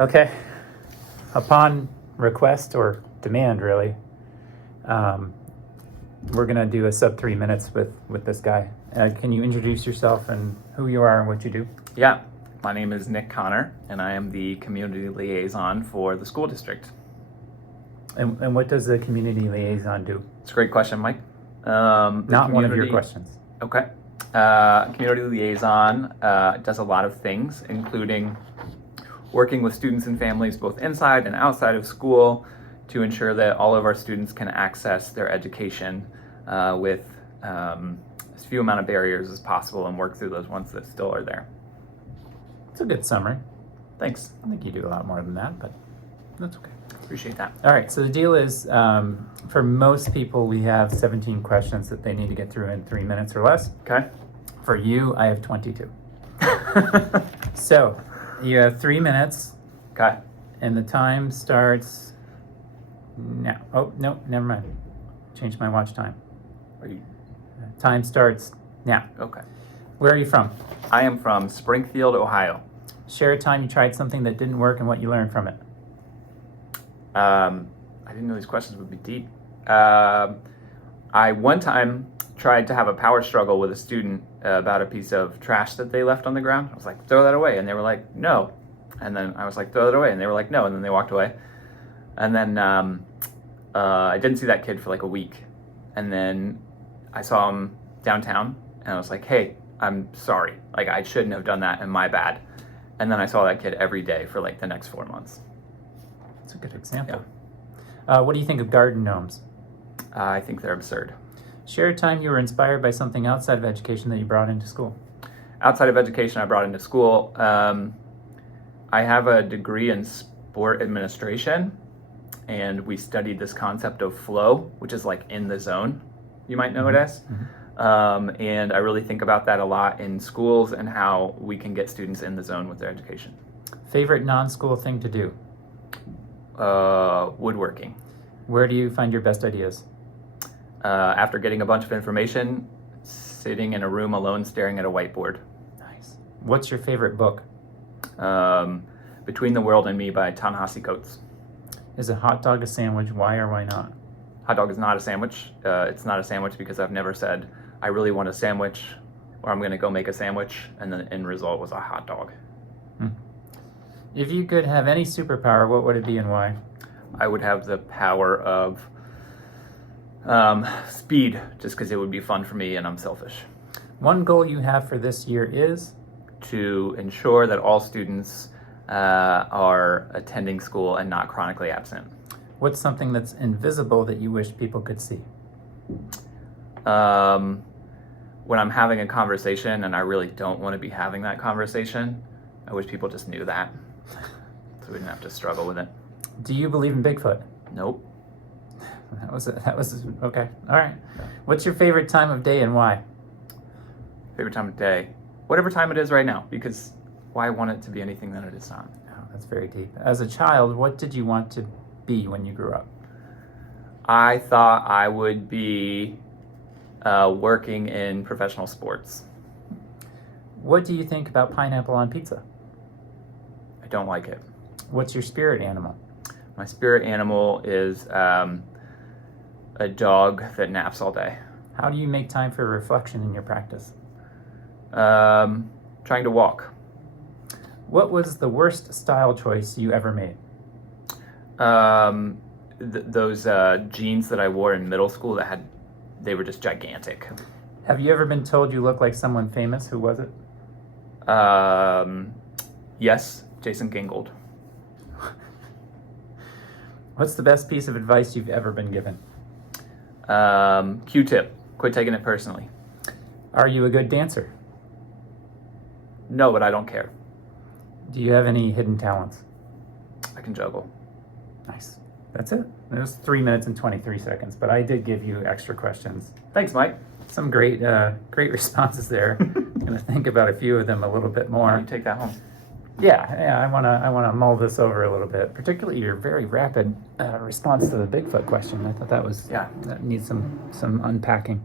Okay. Upon request or demand, really, we're going to do a sub 3 minutes with this guy. Can you introduce yourself and who you are and what you do? Yeah, my name is Nick Connor, and I am the community liaison for the school district. And what does the community liaison do? It's a great question, Mike. Not one of your questions. Okay. Community liaison does a lot of things, including working with students and families both inside and outside of school to ensure that all of our students can access their education with as few amount of barriers as possible and work through those ones that still are there. It's a good summary. Thanks. I think you do a lot more than that, but that's okay. Appreciate that. All right, so the deal is, for most people, we have 17 questions that they need to get through in 3 minutes or less. Okay. For you, I have 22. So, you have 3 minutes, Okay. and the time starts now. Oh, no, never mind. Changed my watch time. Are you Time starts now. okay? Where are you from? I am from Springfield, Ohio. Share a time you tried something that didn't work and what you learned from it. I didn't know these questions would be deep. I one time tried to have a power struggle with a student about a piece of trash that they left on the ground. I was like, throw that away. And they were like, no. And then I was like, throw that away. And they were like, no. And then they walked away. And then I didn't see that kid for like a week. And then I saw him downtown and I was like, hey, I'm sorry. Like, I shouldn't have done that and my bad. And then I saw that kid every day for like the next 4 months. That's a good example. Yeah. What do you think of garden gnomes? I think they're absurd. Share a time you were inspired by something outside of education that you brought into school. Outside of education, I brought into school. I have a degree in sport administration, and we studied this concept of flow, which is like in the zone, you might know it as. Mm-hmm. And I really think about that a lot in schools and how we can get students in the zone with their education. Favorite non-school thing to do? Woodworking. Where do you find your best ideas? After getting a bunch of information, sitting in a room alone staring at a whiteboard. Nice. What's your favorite book? Between the World and Me by Ta-Nehisi Coates. Is a hot dog a sandwich? Why or why not? Hot dog is not a sandwich. It's not a sandwich because I've never said, I really want a sandwich, or I'm going to go make a sandwich, and the end result was a hot dog. If you could have any superpower, what would it be and why? I would have the power of speed, just because it would be fun for me and I'm selfish. One goal you have for this year is? To ensure that all students are attending school and not chronically absent. What's something that's invisible that you wish people could see? When I'm having a conversation and I really don't want to be having that conversation, I wish people just knew that, so we didn't have to struggle with it. Do you believe in Bigfoot? Nope. That was okay. All right. What's your favorite time of day and why? Favorite time of day? Whatever time it is right now, because why want it to be anything that it is not? Oh, that's very deep. As a child, what did you want to be when you grew up? I thought I would be working in professional sports. What do you think about pineapple on pizza? I don't like it. What's your spirit animal? My spirit animal is a dog that naps all day. How do you make time for reflection in your practice? Trying to walk. What was the worst style choice you ever made? Those jeans that I wore in middle school they were just gigantic. Have you ever been told you look like someone famous? Who was it? Yes, Jason Gingold. What's the best piece of advice you've ever been given? Q-tip. Quit taking it personally. Are you a good dancer? No, but I don't care. Do you have any hidden talents? I can juggle. Nice. That's it. It was 3 minutes and 23 seconds, but I did give you extra questions. Thanks, Mike. Some great responses there. I'm gonna think about a few of them a little bit more. You take that home. Yeah, I wanna mull this over a little bit. Particularly your very rapid response to the Bigfoot question. I thought that needs some unpacking.